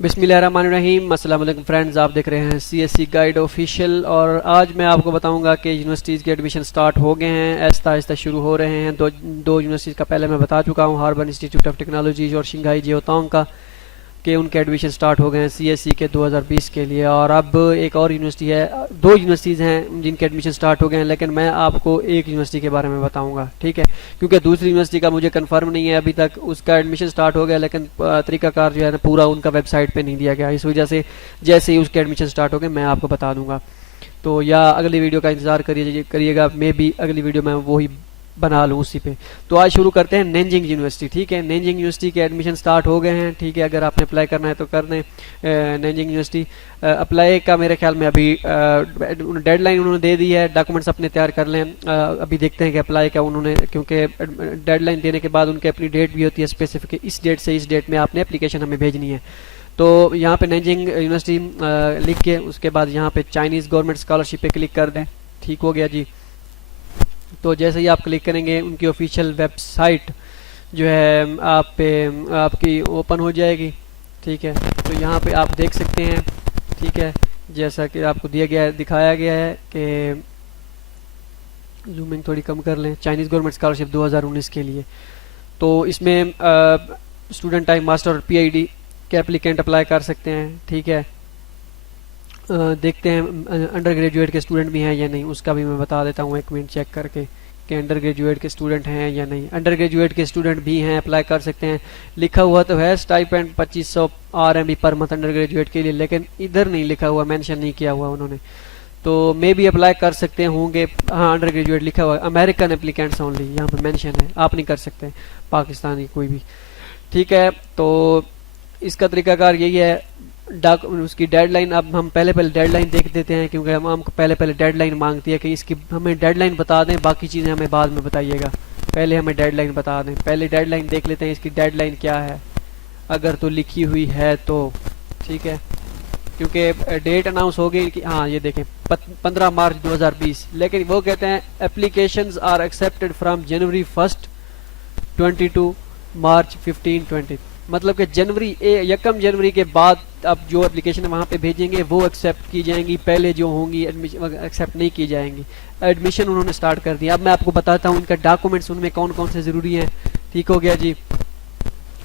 बिस्मिल्लाहिर्रहमानिर्रहीम। अस्सलाम वालेकुम फ्रेंड्स, आप देख रहे हैं सीएससी गाइड ऑफिशियल। और आज मैं आपको बताऊंगा कि यूनिवर्सिटीज़ के एडमिशन स्टार्ट हो गए हैं, आहिस्ता आहिस्ता शुरू हो रहे हैं। दो यूनिवर्सिटीज़ का पहले मैं बता चुका हूं, हार्वर्ड इंस्टीट्यूट ऑफ टेक्नोलॉजी और शंघाई जिओतांग का, कि उनके एडमिशन स्टार्ट हो गए हैं सीएससी के 2020 के लिए। और अब एक और यूनिवर्सिटी है, दो यूनिवर्सिटीज़ हैं जिनके एडमिशन स्टार्ट हो गए हैं, लेकिन मैं आपको एक यूनिवर्सिटी के बारे में बताऊंगा, ठीक है। क्योंकि दूसरी यूनिवर्सिटी का मुझे कंफर्म नहीं है अभी तक, उसका एडमिशन स्टार्ट हो गया लेकिन तरीकाकार जो है ना पूरा उनका वेबसाइट पे नहीं दिया गया। इस वजह से जैसे ही उसके एडमिशन स्टार्ट हो गए मैं आपको बता दूंगा। तो या अगली वीडियो का इंतज़ार करिएगा, मे भी अगली वीडियो में वही बना लूँ उसी पे। तो आज शुरू करते हैं नैनजिंग यूनिवर्सिटी, ठीक है। नैनजिंग यूनिवर्सिटी के एडमिशन स्टार्ट हो गए हैं, ठीक है। अगर आपने अप्लाई करना है तो कर दें। नैनजिंग यूनिवर्सिटी अप्लाई का मेरे ख्याल में अभी डेडलाइन उन्होंने दे दी है, डॉक्यूमेंट्स अपने तैयार कर लें। अभी देखते हैं कि अप्लाई का उन्होंने, क्योंकि डेडलाइन देने के बाद उनकी अपनी डेट भी होती है स्पेसिफिक, इस डेट से इस डेट में आपने एप्लीकेशन हमें भेजनी है। तो यहाँ पे नैनजिंग यूनिवर्सिटी लिख के उसके बाद यहाँ पे चाइनीज़ गवर्नमेंट स्कॉलरशिप पे क्लिक कर दें। ठीक हो गया जी। तो जैसे ही आप क्लिक करेंगे उनकी ऑफिशियल वेबसाइट जो है आप पे आपकी ओपन हो जाएगी, ठीक है। तो यहाँ पे आप देख सकते हैं, ठीक है, जैसा कि आपको दिया गया है, दिखाया गया है कि जूमिंग थोड़ी कम कर लें, चाइनीज़ गवर्नमेंट स्कॉलरशिप 2019 के लिए। तो इसमें स्टूडेंट टाइम मास्टर और पीआईडी के एप्लीकेंट अप्लाई कर सकते हैं, ठीक है। देखते हैं अंडर ग्रेजुएट के स्टूडेंट भी हैं या नहीं, उसका भी मैं बता देता हूँ, एक मिनट चेक करके कि अंडर ग्रेजुएट के स्टूडेंट हैं या नहीं। अंडर ग्रेजुएट के स्टूडेंट भी हैं, अप्लाई कर सकते हैं। लिखा हुआ तो है stipend 2500 RMB per month under graduate के लिए, लेकिन इधर नहीं लिखा हुआ, मेंशन नहीं किया हुआ उन्होंने। तो मे भी अप्लाई कर सकते होंगे। हाँ, अंडर ग्रेजुएट लिखा हुआ है, अमेरिकन एप्लीकेंट्स ओनली यहाँ पर मेंशन है, आप नहीं कर सकते पाकिस्तानी कोई भी, ठीक है। तो इसका तरीकाकार यही है। उसकी डेडलाइन, अब हम पहले डेडलाइन देख देते हैं, क्योंकि हम पहले डेडलाइन मांगती है कि इसकी हमें डेडलाइन बता दें, बाकी चीज़ें हमें बाद में बताइएगा, पहले हमें डेडलाइन बता दें। पहले डेडलाइन देख लेते हैं, इसकी डेडलाइन क्या है, अगर तो लिखी हुई है तो, ठीक है। क्योंकि डेट अनाउंस हो गई कि हाँ ये देखें 15 मार्च 2020, लेकिन वो कहते हैं applications are accepted from January 1 22 March 15 20। मतलब कि यकम जनवरी के बाद अब जो एप्लीकेशन वहाँ पे भेजेंगे वो एक्सेप्ट की जाएंगी, पहले जो होंगी एडमिशन एक्सेप्ट नहीं की जाएंगी। एडमिशन उन्होंने स्टार्ट कर दिया। अब मैं आपको बताता हूँ इनका डॉक्यूमेंट्स उनमें कौन कौन से ज़रूरी हैं। ठीक हो गया जी,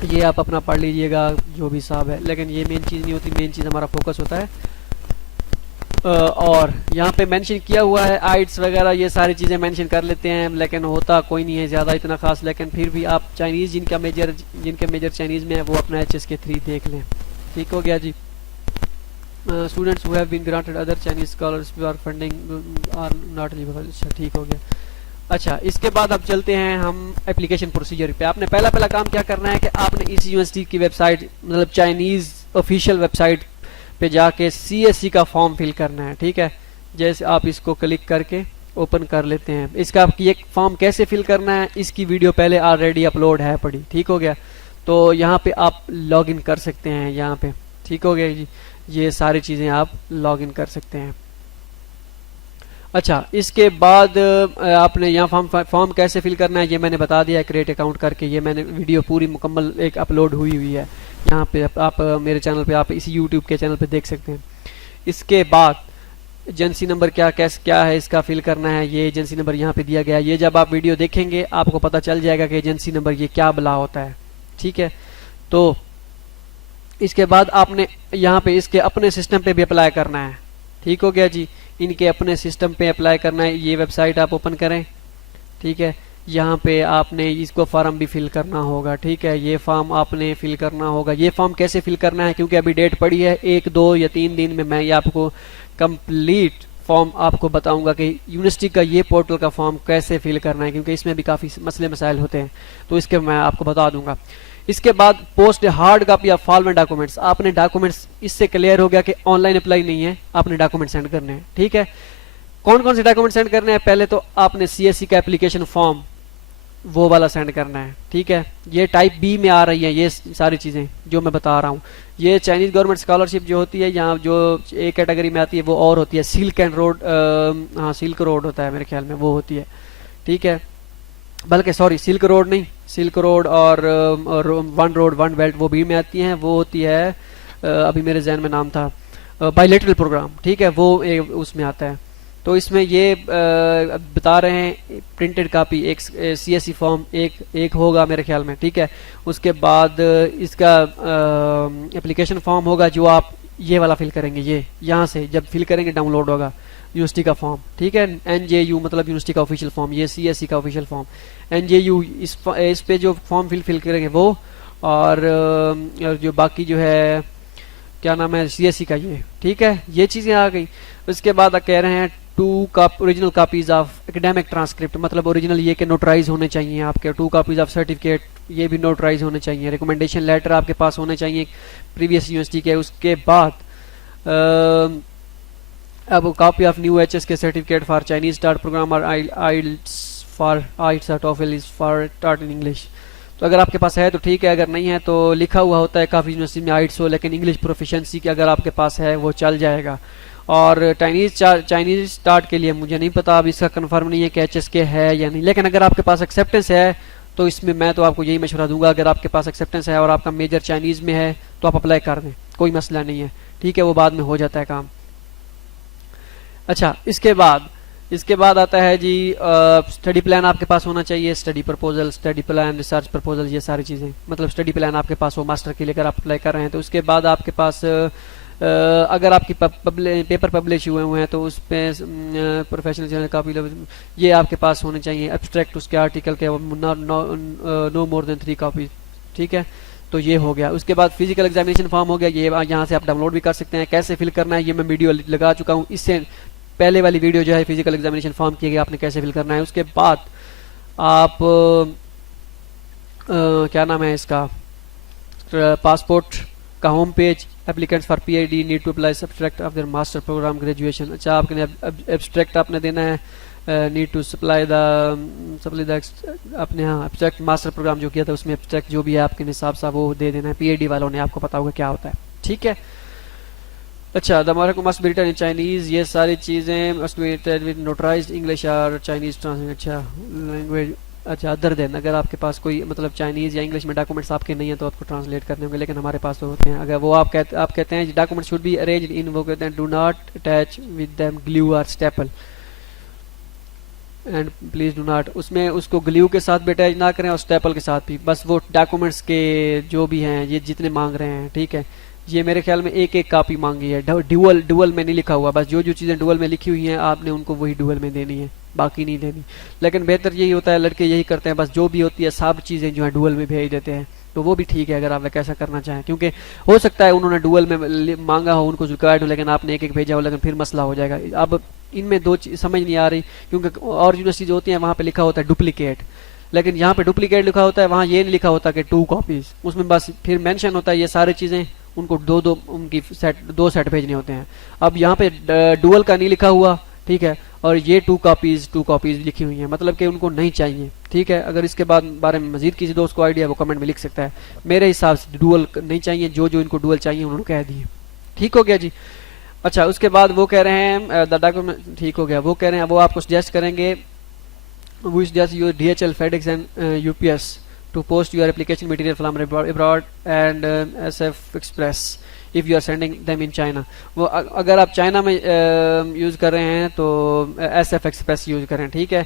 ये आप अपना पढ़ लीजिएगा जो भी हिसाब है, लेकिन ये मेन चीज़ नहीं होती, मेन चीज़ हमारा फोकस होता है। और यहाँ पे मेंशन किया हुआ है आइट्स वगैरह, ये सारी चीज़ें मेंशन कर लेते हैं, लेकिन होता कोई नहीं है ज़्यादा इतना खास। लेकिन फिर भी आप चाइनीज़ जिनके मेजर चाइनीज़ में है वो अपना HSK 3 देख लें। ठीक हो गया जी। Students who have been granted other Chinese scholars or funding are not eligible. अच्छा, ठीक हो गया। अच्छा, इसके बाद अब चलते हैं हम एप्लीकेशन प्रोसीजर पे। आपने पहला काम क्या करना है कि आपने इस यूनिवर्सिटी की वेबसाइट, मतलब चाइनीज़ ऑफिशियल वेबसाइट पे जाके CSC का फॉर्म फिल करना है, ठीक है। जैसे आप इसको क्लिक करके ओपन कर लेते हैं। इसका ये फॉर्म कैसे फिल करना है, इसकी वीडियो पहले ऑलरेडी अपलोड है पड़ी। ठीक हो गया। तो यहाँ पे आप लॉगिन कर सकते हैं यहाँ पे। ठीक हो गया जी, ये सारी चीज़ें आप लॉगिन कर सकते हैं। अच्छा, इसके बाद आपने यहाँ फॉर्म कैसे फिल करना है ये मैंने बता दिया है, क्रिएट अकाउंट करके। ये मैंने वीडियो पूरी मुकम्मल एक अपलोड हुई है यहाँ पे, आप मेरे चैनल पे, आप इसी यूट्यूब के चैनल पे देख सकते हैं। इसके बाद एजेंसी नंबर क्या है इसका फिल करना है। ये एजेंसी नंबर यहाँ पे दिया गया है। ये जब आप वीडियो देखेंगे आपको पता चल जाएगा कि एजेंसी नंबर ये क्या बला होता है, ठीक है। तो इसके बाद आपने यहाँ पे इसके अपने सिस्टम पे भी अप्लाई करना है। ठीक हो गया जी, इनके अपने सिस्टम पे अप्लाई करना है। ये वेबसाइट आप ओपन करें, ठीक है। यहाँ पे आपने इसको फॉर्म भी फिल करना होगा, ठीक है। ये फॉर्म आपने फिल करना होगा। ये फॉर्म कैसे फिल करना है, क्योंकि अभी डेट पड़ी है, 1 2 या 3 दिन में मैं ये आपको कंप्लीट फॉर्म आपको बताऊंगा कि यूनिवर्सिटी का ये पोर्टल का फॉर्म कैसे फिल करना है, क्योंकि इसमें भी काफ़ी मसले मसाइल होते हैं, तो इसके मैं आपको बता दूंगा। इसके बाद post hard copy of following documents. आपने डॉक्यूमेंट्स, इससे क्लियर हो गया कि ऑनलाइन अप्लाई नहीं है, आपने डॉक्यूमेंट सेंड करने हैं, ठीक है। कौन कौन से डॉक्यूमेंट सेंड करने हैं, पहले तो आपने CSC का एप्लीकेशन फॉर्म वो वाला सेंड करना है, ठीक है। ये टाइप B में आ रही है ये सारी चीज़ें जो मैं बता रहा हूँ। ये चाइनीज़ गवर्नमेंट स्कॉलरशिप जो होती है, यहाँ जो एक कैटेगरी में आती है वो और होती है, सिल्क एंड रोड, हाँ सिल्क रोड होता है मेरे ख्याल में, वो होती है, ठीक है। बल्कि सॉरी, सिल्क रोड नहीं, सिल्क रोड और वन रोड वन बेल्ट वो भी में आती हैं, वो होती है अभी मेरे जहन में नाम था, बायलेटरल प्रोग्राम, ठीक है, वो उसमें आता है। तो इसमें ये बता रहे हैं प्रिंटेड कापी एक सीएससी फॉर्म एक होगा मेरे ख्याल में, ठीक है। उसके बाद इसका एप्लीकेशन फॉर्म होगा जो आप ये वाला फिल करेंगे, ये यहाँ से जब फिल करेंगे डाउनलोड होगा यूनिवर्सिटी का फॉर्म, ठीक है। एनजेयू मतलब यूनिवर्सिटी का ऑफिशियल फॉर्म, ये सीएससी का ऑफिशियल फॉर्म। एनजेयू इस पे जो फॉर्म फिल करेंगे वो, और जो बाकी जो है क्या नाम है सीएससी का ये, ठीक है, ये चीज़ें आ गई। उसके बाद कह रहे हैं original copies of academic transcript, मतलब ओरिजिनल ये के नोटराइज होने चाहिए आपके। 2 कापीज ऑफ सर्टिफिकेट, ये भी नोटराइज होने चाहिए। रिकमेंडेशन लेटर आपके पास होने चाहिए प्रीवियस यूनिवर्सिटी के। उसके बाद अब copy of new HSK certificate for Chinese start program और आइल्स और TOEFL is for start in English. तो अगर आपके पास है तो ठीक है, अगर नहीं है तो लिखा हुआ होता है काफ़ी यूनिवर्सिटी में आइट्स हो, लेकिन इंग्लिश प्रोफिशिएंसी की अगर आपके पास है वो चल जाएगा। और चाइनीज स्टार्ट के लिए मुझे नहीं पता, अब इसका कंफर्म नहीं है कि एचएस के है या नहीं, लेकिन अगर आपके पास एक्सेप्टेंस है तो इसमें मैं तो आपको यही मशवरा दूंगा, अगर आपके पास एक्सेप्टेंस है और आपका मेजर चाइनीज़ में है तो आप अप्लाई कर दें, कोई मसला नहीं है, ठीक है, वो बाद में हो जाता है काम। अच्छा, इसके बाद आता है जी स्टडी प्लान आपके पास होना चाहिए। Study proposal, study plan, research proposal, ये सारी चीज़ें, मतलब स्टडी प्लान आपके पास हो मास्टर के लिए अगर आप अप्लाई कर रहे हैं तो। उसके बाद आपके पास अगर आपकी पेपर पब्लिश हुए हैं तो उस पर प्रोफेशनल जर्नल कापी ये आपके पास होने चाहिए। एब्स्ट्रैक्ट उसके आर्टिकल के नो मोर देन 3 कापी, ठीक है, तो ये हो गया। उसके बाद फिजिकल एग्जामिनेशन फॉर्म हो गया, ये यहाँ से आप डाउनलोड भी कर सकते हैं। कैसे फिल करना है ये मैं वीडियो लगा चुका हूँ, इससे पहले वाली वीडियो जो है फिजिकल एग्जामिनेशन फॉर्म की गई, आपने कैसे फिल करना है। उसके बाद आप क्या नाम है इसका, पासपोर्ट का home page, applicants for PhD need to apply subtract of their master program graduation. अच्छा, आपने एब्स्ट्रैक्ट आपने देना है, नीड टू सप्लाई द अपने, हाँ, एब्स्ट्रैक्ट मास्टर प्रोग्राम जो किया था उसमें एब्स्ट्रैक्ट जो भी है आपके हिसाब से वो दे देना है। पीएचडी वालों ने आपको पता होगा क्या होता है, ठीक है। अच्छा, the mark must be written in Chinese, ये सारी चीज़ें must be written with notarized English और चाइनीज ट्रांसलेशन। अच्छा, लैंग्वेज, अच्छा, अदर देन, अगर आपके पास कोई मतलब चाइनीज़ या इंग्लिश में डॉक्यूमेंट्स आपके नहीं है तो आपको ट्रांसलेट करने होंगे, लेकिन हमारे पास तो होते हैं। अगर वो आप कहते हैं document should be arranged in, वो कहते हैं do not attach with them glue or staple and please do not, उसमें उसको ग्लू के साथ भी अटैच ना करें और स्टेपल के साथ भी, बस वो डॉक्यूमेंट्स के जो भी हैं ये जितने मांग रहे हैं, ठीक है। ये मेरे ख्याल में एक कापी मांगी है, डुअल में नहीं लिखा हुआ, बस जो चीज़ें डुअल में लिखी हुई हैं आपने उनको वही डुअल में देनी है, बाकी नहीं देनी। लेकिन बेहतर यही होता है, लड़के यही करते हैं, बस जो भी होती है सब चीज़ें जो है डुअल में भेज देते हैं, तो वो भी ठीक है अगर आप वैसा करना चाहें, क्योंकि हो सकता है उन्होंने डुअल में मांगा हो, उनको रिक्वायर्ड हो, लेकिन आपने एक भेजा हो, लेकिन फिर मसला हो जाएगा। अब इनमें दो चीज़ समझ नहीं आ रही, क्योंकि और यूनिवर्सिटी जो होती है वहाँ पे लिखा होता है डुप्लीकेट, लेकिन यहाँ पे डुप्लीकेट लिखा होता है, वहाँ ये नहीं लिखा होता कि 2 कॉपीज, उसमें बस फिर मेंशन होता है ये सारी चीज़ें, उनको उनकी दो सेट भेजने होते हैं। अब यहाँ पे डुअल का नहीं लिखा हुआ, ठीक है, और ये 2 कॉपीज लिखी हुई हैं, मतलब कि उनको नहीं चाहिए, ठीक है। अगर इसके बारे में मजीद किसी दोस्त को आइडिया वो कमेंट में लिख सकता है। मेरे हिसाब से डुअल नहीं चाहिए, जो इनको डुअल चाहिए उन्होंने कह दिए, ठीक हो गया जी। अच्छा, उसके बाद वो कह रहे हैं द डॉक्यूमेंट, ठीक हो गया, वो कह रहे हैं वो आपको सजेस्ट करेंगे we suggest your DHL, FedEx and UPS to post your application material from abroad and SF Express if you are sending them in China। वो अगर आप चाइना में यूज़ कर रहे हैं तो SF Express यूज़ करें, ठीक है।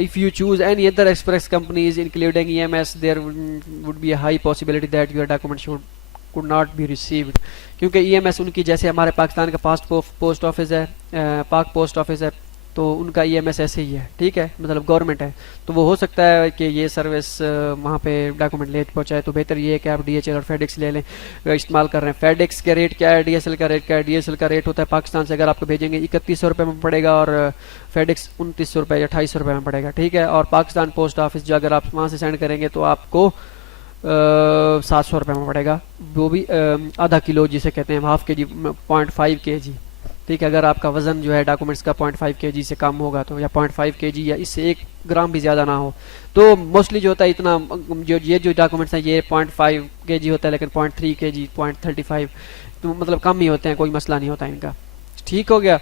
If you choose any other express companies including EMS, there would be a high possibility that your document could not be received, क्योंकि EMS उनकी जैसे हमारे पाकिस्तान का पोस्ट ऑफिस है, पाक पोस्ट ऑफिस है, तो उनका EMS ऐसे ही है, ठीक है, मतलब गवर्नमेंट है, तो वो हो सकता है कि ये सर्विस वहाँ पे डॉक्यूमेंट लेट पहुँचाए। तो बेहतर ये है कि आप DHL और FedEx ले लें, इस्तेमाल कर रहे हैं। FedEx का रेट क्या है, DHL का रेट क्या है? DHL का रेट होता है पाकिस्तान से अगर आपको भेजेंगे 3100 रुपये में पड़ेगा, और FedEx 2900 रुपये या 2800 रुपये में पड़ेगा, ठीक है। और पाकिस्तान पोस्ट ऑफिस जो अगर आप वहाँ से सेंड करेंगे तो आपको 700 रुपये में पड़ेगा, वो भी आधा किलो जिसे कहते हैं, हाफ के जी, 0.5 kg, ठीक है। अगर आपका वज़न जो है डॉक्यूमेंट्स का 0.5 kg से कम होगा तो, या 0.5 kg या इससे 1 ग्राम भी ज़्यादा ना हो, तो मोस्टली जो होता है इतना जो डॉक्यूमेंट्स हैं ये 0.5 kg होता है, लेकिन 0.3 kg, 0.35, तो मतलब कम ही होते हैं, कोई मसला नहीं होता इनका, ठीक हो गया।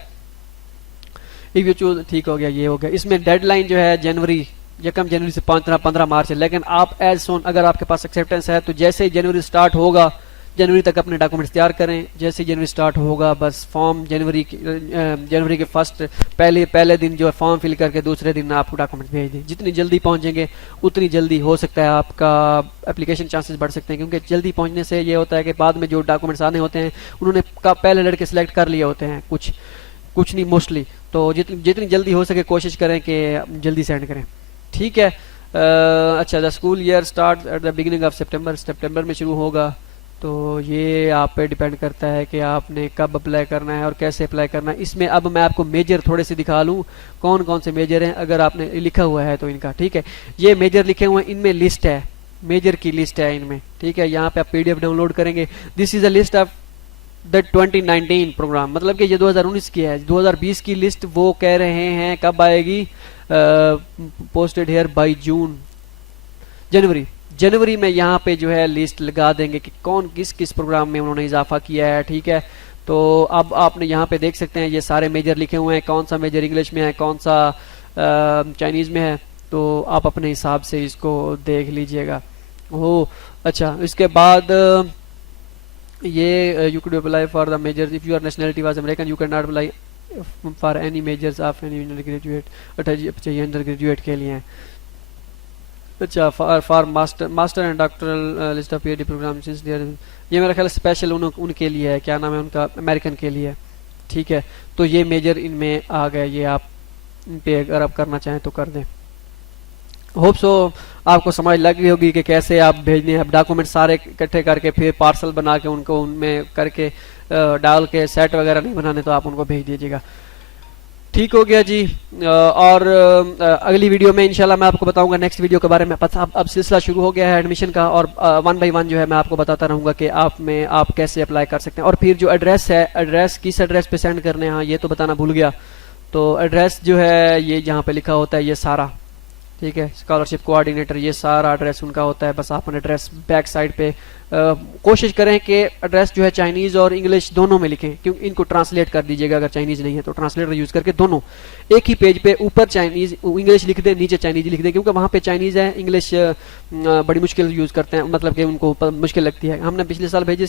इफ यू चूज, ठीक हो गया, ये हो गया। इसमें डेडलाइन जो है 1 जनवरी से 15 मार्च है, लेकिन आप एज सोन अगर आपके पास एक्सेप्टेंस है तो जैसे ही जनवरी स्टार्ट होगा जनवरी तक अपने डॉक्यूमेंट्स तैयार करें। जैसे जनवरी स्टार्ट होगा बस फॉर्म जनवरी के फर्स्ट पहले दिन जो है फॉर्म फिल करके दूसरे दिन आप डॉक्यूमेंट्स भेज दें। जितनी जल्दी पहुंचेंगे उतनी जल्दी हो सकता है आपका एप्लीकेशन चांसेस बढ़ सकते हैं, क्योंकि जल्दी पहुंचने से ये होता है कि बाद में जो डॉक्यूमेंट्स आने होते हैं उन्होंने पहले लड़के सिलेक्ट कर लिए होते हैं, कुछ नहीं मोस्टली। तो जितनी जल्दी हो सके कोशिश करें कि जल्दी सेंड करें, ठीक है। अच्छा, the school year start at the beginning of सितंबर में शुरू होगा। तो ये आप पे डिपेंड करता है कि आपने कब अप्लाई करना है और कैसे अप्लाई करना है। इसमें अब मैं आपको मेजर थोड़े से दिखा लूँ कौन कौन से मेजर हैं, अगर आपने लिखा हुआ है तो इनका, ठीक है। ये मेजर लिखे हुए हैं, इनमें लिस्ट है, मेजर की लिस्ट है इनमें, ठीक है। यहाँ पे आप PDF डाउनलोड करेंगे। This is a list of the 2019 program, मतलब कि ये 2019 की है। 2020 की लिस्ट वो कह रहे हैं कब आएगी, पोस्टेड हेयर बाय जनवरी में यहाँ पे जो है लिस्ट लगा देंगे कि कौन किस किस प्रोग्राम में उन्होंने इजाफा किया है, ठीक है। तो अब आपने यहाँ पे देख सकते हैं ये सारे मेजर लिखे हुए हैं, कौन सा मेजर इंग्लिश में है, कौन सा चाइनीज़ में है। तो आप अपने हिसाब से इसको देख लीजिएगा। ओह अच्छा, इसके बाद ये you could apply for the majors if your nationality was American, you can not apply for any majors of any undergraduate. अच्छा, ये अंडर ग्रेजुएट के लिए हैं। अच्छा, for master and doctoral list of PhD program since there, ये मेरा ख्याल special उनके लिए है, क्या नाम है उनका, अमेरिकन के लिए, ठीक है। तो ये मेजर इनमें आ गए, ये आप इन पे अगर आप करना चाहें तो कर दें। होप सो आपको समझ लग गई होगी कि कैसे आप भेजने हैं। डॉक्यूमेंट सारे इकट्ठे करके फिर पार्सल बना के उनको उनमें करके डाल के सेट वगैरह नहीं बनाने, तो आप उनको भेज दीजिएगा। ठीक हो गया जी। और अगली वीडियो में इंशाल्लाह मैं आपको बताऊंगा नेक्स्ट वीडियो के बारे में। अब सिलसिला शुरू हो गया है एडमिशन का, और 1 बाय 1 जो है मैं आपको बताता रहूंगा कि आप कैसे अप्लाई कर सकते हैं। और फिर जो एड्रेस है, एड्रेस किस एड्रेस पे सेंड करने हैं, हाँ ये तो बताना भूल गया। तो एड्रेस जो है ये जहाँ पे लिखा होता है ये सारा, ठीक है, स्कॉलरशिप कोऑर्डिनेटर, ये सारा एड्रेस उनका होता है। बस आप एड्रेस बैक साइड पे कोशिश करें कि एड्रेस जो है चाइनीज़ और इंग्लिश दोनों में लिखें, क्योंकि इनको ट्रांसलेट कर दीजिएगा। अगर चाइनीज़ नहीं है तो ट्रांसलेटर यूज़ करके दोनों एक ही पेज पे ऊपर चाइनीज़ इंग्लिश लिख दें, नीचे चाइनीज़ लिख दें, क्योंकि वहाँ पे चाइनीज़ है, इंग्लिश बड़ी मुश्किल यूज़ करते हैं, मतलब कि उनको मुश्किल लगती है। हमने पिछले साल भेजे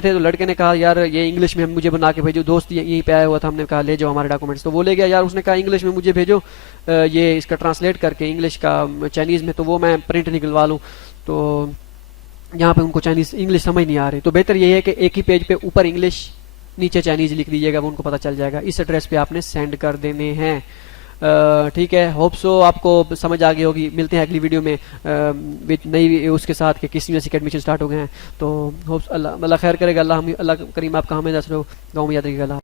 थे तो लड़के ने कहा यार ये इंग्लिश में मुझे बना के भेजो, दोस्त यहीं पे आया हुआ था, हमने कहा ले जाओ हमारे डॉक्यूमेंट्स, तो वो ले गया यार, उसने कहा इंग्लिश में मुझे भेजो ये इसका ट्रांसलेट करके इंग्लिश का चाइनीज़ में, तो वो मैं प्रिंट निकलवा लूँ। तो यहाँ पे उनको चाइनीज़ इंग्लिश समझ नहीं आ रही, तो बेहतर ये है कि एक ही पेज पे ऊपर इंग्लिश नीचे चाइनीज़ लिख दीजिएगा, वो उनको पता चल जाएगा। इस एड्रेस पे आपने सेंड कर देने हैं, ठीक है। होप सो आपको समझ आ गई होगी। मिलते हैं अगली वीडियो में विद नई उसके साथ कि किस यूनिवर्सिटी के एडमिशन स्टार्ट हो गए हैं। तो होप अल्लाह खैर करेगा, अल्लाह करीम आपका हमें दस गाँव में याद रखिएगा।